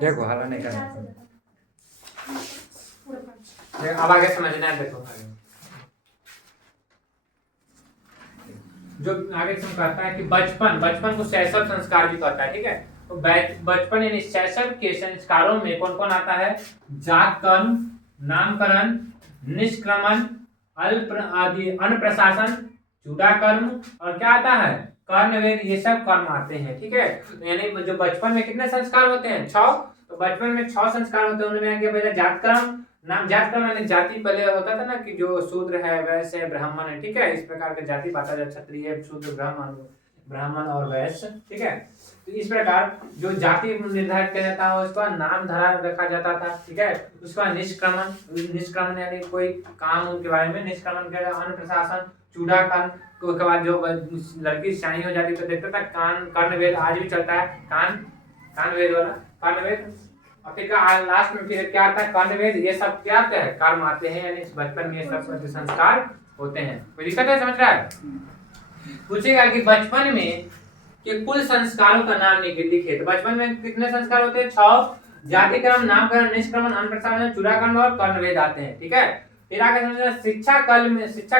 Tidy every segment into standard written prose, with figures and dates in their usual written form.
देखो हल्ला नहीं करना, अब आगे समझना है। देखो जो आगे तुम कहता है कि बचपन को शैशव संस्कार भी कहता है, ठीक है। तो बचपन यानी शैशव के संस्कारों में कौन कौन आता है? जातकर्म, नामकरण, निष्क्रमण, अल्प आदि, अन्नप्रशासन, चूडाकर्म और क्या आता है? कर्णवेद, ये सब कर्म आते हैं, ठीक है। यानी जो बचपन में कितने संस्कार होते हैं? 6। तो बचपन में 6 संस्कार होते हैं। उनमें आगे पहले जातकर्म, नाम जातकर्म यानी जाति पहले होता था ना कि जो शूद्र है, वैश्य है, ब्राह्मण है, ठीक है। इस प्रकार के जाति बांटा जाता, क्षत्रिय, शूद्र, ब्राह्मण और वैश्य, ठीक है। तो इस प्रकार जो जाति निर्धारित किया जाता है उसका नाम धरा रखा जाता था, ठीक है। उसका निष्क्रमण यानी कोई काम के बारे में निष्क्रमण किया। अनुप्रशासन, चूड़ाकर्म के बाद जो लड़की शादी हो जाती तो देखता था कर्णवेद, आज भी चलता है कानवेद वाला कर्णवेद। और फिर लास्ट में फिर क्या आता है? कर्णवेद। ये सब क्या आते हैं? कर्म आते हैं, यानी बचपन में ये सब संस्कार होते हैं। कोई दिक्कत है? समझ रहा है? पूछेगा कि बचपन में के कुल संस्कारों का नाम लिखे। तो बचपन में कितने संस्कार होते हैं? 6। जातिक्रम, नामकरण, निष्क्रमण, अन्नप्रशासन, चूड़ाकर्म और कर्णवेद आते हैं, ठीक है। फिर आगे समझना शिक्षा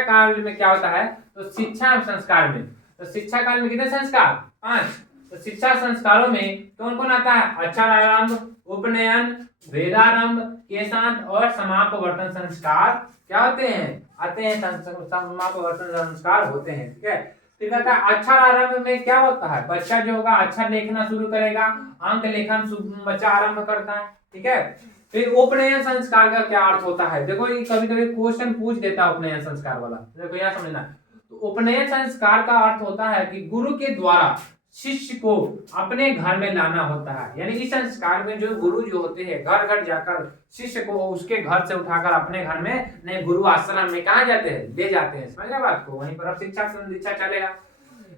काल में क्या होता है? तो शिक्षा संस्कार में, तो शिक्षा काल में कितने संस्कार? 5। तो शिक्षा संस्कारों में कौन कौन आता है? अक्षरारंभ, उपनयन, वेदारंभ, केशांत और समापवर्तन संस्कार क्या होते हैं? आते हैं। समापवर्तन संस्कार होते हैं, ठीक है। फिर कहता है अक्षर आरंभ में क्या होता है? बच्चा जो होगा अक्षर लिखना शुरू करेगा, अंक लेखन बच्चा आरंभ करता है, ठीक है। फिर उपनयन संस्कार का क्या अर्थ होता है? देखो ये कभी कभी क्वेश्चन पूछ देता है उपनयन संस्कार वाला, देखो यहाँ समझना। तो उपनयन संस्कार का अर्थ होता है कि गुरु के द्वारा शिष्य को अपने घर में लाना होता है। यानी इस संस्कार में जो गुरु जो होते हैं घर घर जाकर शिष्य को उसके घर से उठाकर अपने घर में, नहीं गुरु आश्रम में कहा जाते हैं? ले जाते हैं। समझ रहे बात को? वहीं पर अब शिक्षा दीक्षा चलेगा।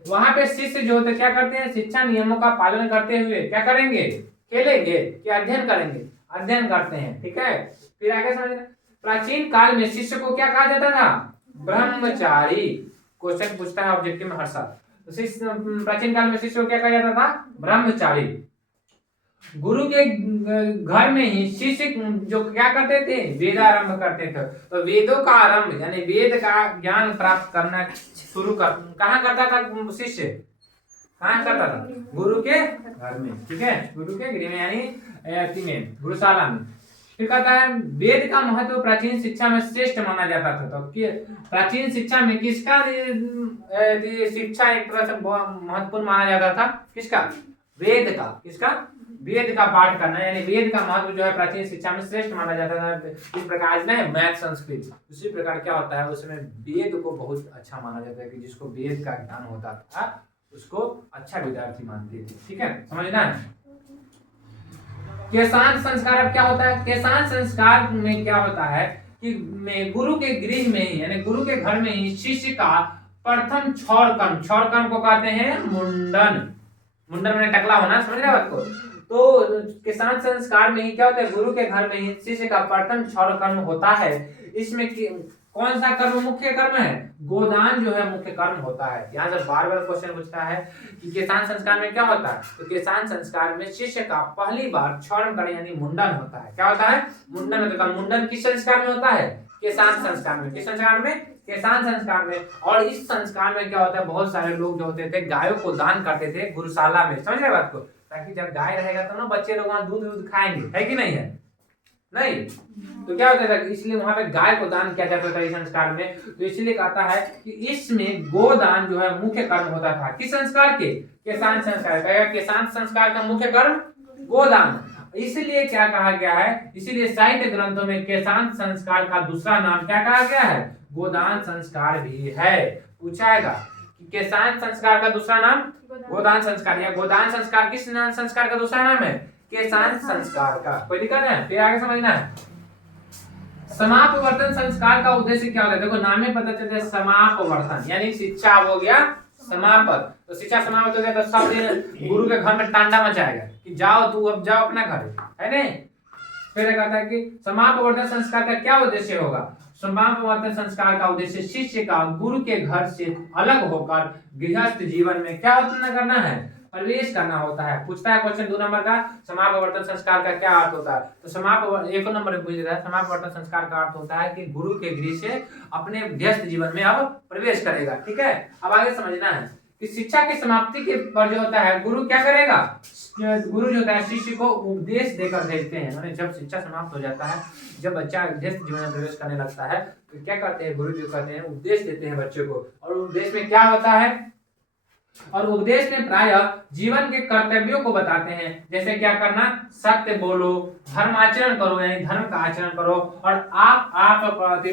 वहां पे शिष्य जो होते क्या करते हैं? शिक्षा नियमों का पालन करते हुए क्या करेंगे? खेलेंगे कि अध्ययन करेंगे? अध्ययन करते हैं, ठीक है। फिर आगे समझना, प्राचीन काल में शिष्य को क्या कहा जाता था? ब्रह्मचारी। क्वेश्चन पूछता है ऑब्जेक्टिव में हर साल। तो प्राचीन काल में शिष्य को क्या कहा जाता था? ब्रह्मचारी। गुरु के घर में ही शिष्य जो क्या करते थे? वेदारंभ करते थे। तो वेदों का आरंभ यानी वेद का ज्ञान प्राप्त करना शुरू कहाँ करता था शिष्य? कहाँ करता था? गुरु के घर में, ठीक है। गुरु के गृह में यानी गुरुशाला में। फिर कहता है वेद का महत्व प्राचीन शिक्षा में श्रेष्ठ माना जाता था। तो प्राचीन शिक्षा में किसका शिक्षा एक तरह से महत्वपूर्ण माना जाता था? किसका? वेद का। किसका? वेद का पाठ करना, यानी वेद का महत्व जो है प्राचीन शिक्षा में श्रेष्ठ माना जाता था। इस प्रकार से मैथ, संस्कृत, उसी प्रकार क्या होता है उसमें वेद को बहुत अच्छा माना जाता है कि जिसको वेद का ज्ञान होता था उसको अच्छा विद्यार्थी मानते थे, ठीक है। समझना है? केशांत संस्कार अब क्या होता है? केशांत संस्कार में क्या होता है कि गुरु के गृह में ही यानी गुरु के घर में ही शिष्य का प्रथम क्षौर कर्म को कहते हैं मुंडन। मुंडन में टकला होना, समझ रहे बात को? तो केशांत संस्कार में ही क्या होता है? गुरु के घर में ही शिष्य का प्रथम क्षौर कर्म होता है। इसमें कौन सा कर्म मुख्य कर्म है? गोदान जो है मुख्य कर्म होता है। यहाँ से बार बार क्वेश्चन पूछता है कि केशांत संस्कार में क्या होता है? तो केशांत संस्कार में शिष्य का पहली बार क्षौर कर्म यानी मुंडन होता है। क्या होता है? मुंडन होता है। मुंडन किस संस्कार में होता है? केशांत संस्कार में। किस संस्कार में? केशांत संस्कार में। और इस संस्कार में क्या होता है? बहुत सारे लोग जो होते थे गायों को दान करते थे गुरुशाला में, समझ रहे बात को? ताकि जब गाय रहेगा तो ना बच्चे लोग वहां दूध खाएंगे, है कि नहीं है? नहीं तो क्या होता था? इसलिए वहां पे गाय को दान किया जाता था इस संस्कार में। तो इसलिए कहता है कि इसमें गोदान जो है मुख्य कर्म होता था। किस संस्कार के? केशांत संस्कार का। केशांत संस्कार का मुख्य कर्म गोदान। इसलिए क्या कहा गया है? इसीलिए साहित्य ग्रंथों में केशांत संस्कार का दूसरा नाम क्या कहा गया है? गोदान संस्कार भी है। पूछाएगा कि केशांत संस्कार का दूसरा नाम गोदान संस्कार, या गोदान संस्कार किस संस्कार का दूसरा नाम है? केशांत संस्कार का। कोई दिक्कत है? फिर आगे समझना है। समापवर्तन संस्कार का उद्देश्य क्या होता है? देखो नाम में पता चलता है समापवर्तन यानी शिक्षा हो गया समापत। तो शिक्षा समाप्त हो गया तो सब दिन गुरु के घर में टांडा मचाएगा कि जाओ तू अब जाओ अपना घर, है नहीं? फिर कहता है कि समापवर्तन संस्कार का क्या उद्देश्य होगा? समापवर्तन संस्कार का उद्देश्य शिष्य का गुरु के घर से अलग होकर गृहस्थ जीवन में क्या उत्पन्न करना है? प्रवेश करना होता है। पूछता है क्वेश्चन 2 नंबर का, समापवर्तन संस्कार का क्या अर्थ होता है? तो 1 नंबर में पूछ देता है, समापवर्तन संस्कार का अर्थ होता है कि गुरु के गृह से अपने व्यस्त जीवन में अब प्रवेश करेगा। ठीक है, अब आगे समझना है कि शिक्षा की समाप्ति के पर जो होता है गुरु क्या करेगा? गुरु जो होता है शिष्य को उपदेश देकर भेजते हैं। मैंने जब शिक्षा समाप्त हो जाता है, जब बच्चा व्यस्त जीवन में प्रवेश करने लगता है, तो क्या करते हैं गुरु जो करते हैं उपदेश देते हैं बच्चे को। और उपदेश में क्या होता है? और उपदेश में प्रायः जीवन के कर्तव्यों को बताते हैं, जैसे क्या करना? सत्य बोलो, धर्माचरण करो यानी धर्म का आचरण करो, और आप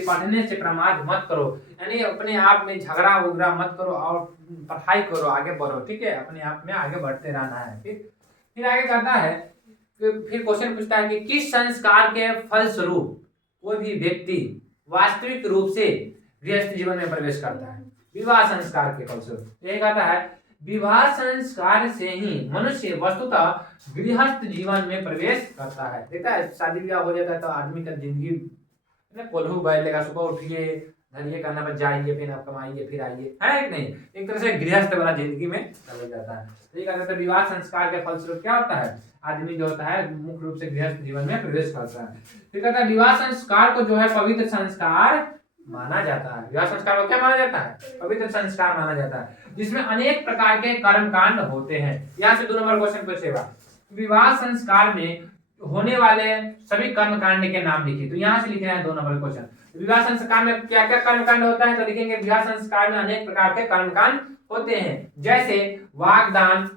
पढ़ने से प्रमाद मत करो यानी अपने आप में झगड़ा उगड़ा मत करो और पढ़ाई करो, आगे बढ़ो। ठीक है, अपने आप में आगे बढ़ते रहना है। फिर आगे कहता है, फिर क्वेश्चन पूछता है कि किस संस्कार के फलस्वरूप कोई भी व्यक्ति वास्तविक रूप से गृहस्थ जीवन में प्रवेश करता है? विवाह संस्कार के फलस्वरूप। यही कहता है, विवाह संस्कार से ही मनुष्य वस्तुतः गृहस्थ जीवन में प्रवेश करता है। देखा है, शादी ब्याह हो जाता है तो आदमी का जिंदगी कोल्हू बैलेगा, सुबह उठिए, धनिए करना पर जाइए, फिर आप कमाइए, फिर आइए, है कि नहीं? एक तरह से गृहस्थ वाला जिंदगी में चला जाता है। तो ये कहते हैं विवाह संस्कार के फलस्वरूप क्या होता है? आदमी जो होता है मुख्य रूप से गृहस्थ जीवन में प्रवेश करता है। फिर कहता है विवाह संस्कार को जो है पवित्र संस्कार माना जाता है। विवाह संस्कार को क्या माना जाता है? पवित्र संस्कार माना जाता है, जिसमें अनेक प्रकार के कर्मकांड होते हैं। यहाँ से 2 नंबर क्वेश्चन पूछेगा, विवाह संस्कार में होने वाले सभी कर्मकांड के नाम लिखिए। तो यहाँ से लिखना है 2 नंबर क्वेश्चन, विवाह संस्कार में क्या क्या कर्मकांड होता है? तो लिखेंगे विवाह संस्कार में अनेक प्रकार के कर्मकांड होते हैं, जैसे वागदान,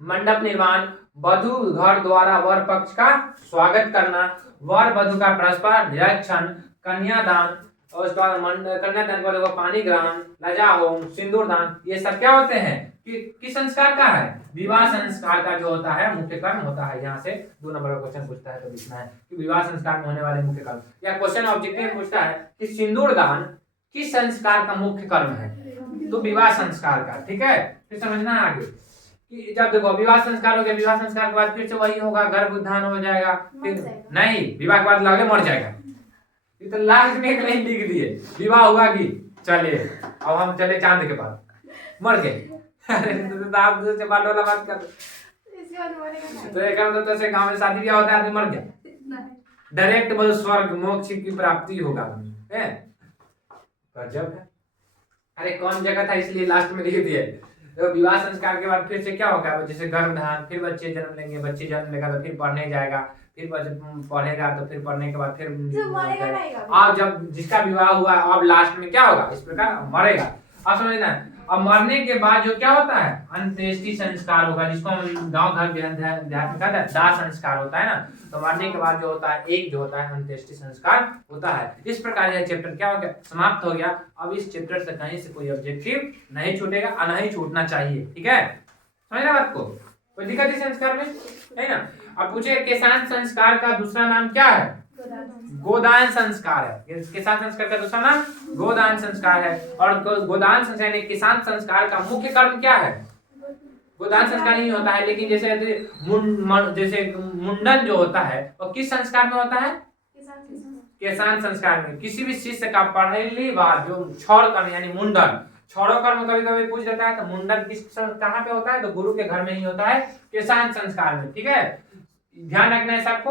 मंडप निर्माण, वधु घर द्वारा वर पक्ष का स्वागत करना, वर वधु का परस्पर निरीक्षण, कन्यादान, और उसके बाद कन्यादान के बाद पानी ग्रहण, लजा होम, सिंदूर दान, ये सब क्या होते हैं? किस संस्कार का है? विवाह संस्कार का जो होता है मुख्य कर्म होता है। यहाँ से 2 नंबर का क्वेश्चन पूछता है तो लिखना है कि विवाह संस्कार में होने वाले मुख्य कर्म, या क्वेश्चन ऑब्जेक्टिव पूछता है कि सिंदूर दान किस संस्कार का मुख्य कर्म है? तो विवाह संस्कार का। ठीक है, फिर समझना है आगे कि जब देखो विवाह संस्कार हो गया, विवाह संस्कार के बाद फिर से वही होगा, गर्भधान हो जाएगा, फिर नहीं, विवाह के बाद लगे मर जाएगा। ये तो लास्ट में एक लाइन लिख दिए, विवाह हुआ कि चले अब हम चले चांद के पास, मर गए। अरे तो आप से बात वाला बात कर, तो एक मतलब तो से गांव में शादी ब्याह होता है, आदमी मर गया, डायरेक्ट बोल स्वर्ग मोक्ष की प्राप्ति होगा है। गजब है। अरे कौन जगह था इसलिए लास्ट में लिख दिए। तो विवाह संस्कार के बाद फिर से क्या होगा? जैसे गर्भधान, फिर बच्चे जन्म लेंगे, बच्चे जन्म लेगा तो फिर पढ़ने जाएगा, फिर पढ़ेगा तो फिर पढ़ने के बाद फिर अब जब जिसका विवाह हुआ अब लास्ट में क्या होगा? इस प्रकार मरेगा। अब समझना है, अब मरने के बाद जो क्या होता है? अंत्येष्टि संस्कार होगा, जिसको हम गांव घर देहात में कहते हैं दाह संस्कार होता है ना। तो मरने के बाद जो होता है एक जो होता है अंत्येष्टि संस्कार होता है। इस प्रकार यह चैप्टर क्या हो गया? समाप्त हो गया। अब इस चैप्टर से कहीं से कोई ऑब्जेक्टिव नहीं छूटेगा और नहीं छूटना चाहिए। ठीक है, समझना बात को? कोई दिक्कत है संस्कार में? है ना। अब पूछे किसान संस्कार का दूसरा नाम क्या है? गोदान संस्कार है। किसान संस्कार का दूसरा नाम गोदान संस्कार है। और गोदान संस्कार यानी किसान संस्कार का मुख्य कर्म क्या है? गोदान संस्कार नहीं होता है, लेकिन जैसे मुंडन जो होता है वो किस संस्कार में होता है? किसान संस्कार में। किसी भी शिष्य का पहली बार जो छौड़ कर्म यानी मुंडन, छौड़ो कर्म कभी कभी पूछ देता है, तो मुंडन किस कहाँ पे होता है? तो गुरु के घर में ही होता है, किसान संस्कार में। ठीक है, ध्यान रखना है सबको।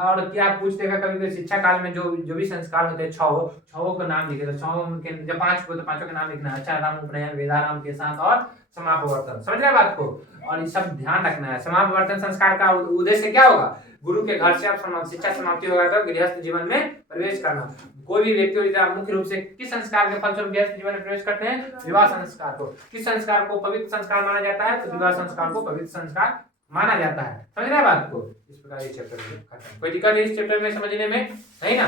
और क्या पूछ देगा कभी कभी शिक्षा काल में जो भी संस्कार होते हैं छो का नाम लिखे, तो छो के जब 5 को तो 5 का नाम लिखना है। आचाराम, उपनयन, वेदाराम के साथ और समापवर्तन। समझ रहे बात को? और ये सब ध्यान रखना है। समापवर्तन संस्कार का उद्देश्य क्या होगा? गुरु के घर से आप शिक्षा समाप्ति होगा तो गृहस्थ जीवन में प्रवेश करना। कोई भी व्यक्ति मुख्य रूप से किस संस्कार के फलस्वरूप गृहस्थ जीवन में प्रवेश करते हैं? विवाह संस्कार को। किस संस्कार को पवित्र संस्कार माना जाता है? तो विवाह संस्कार को पवित्र संस्कार माना जाता है। समझ रहे बात को? इस प्रकार ये चैप्टर खत्म। कोई दिक्कत है इस चैप्टर में समझने में? नहीं ना?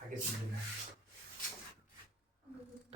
आगे समझना।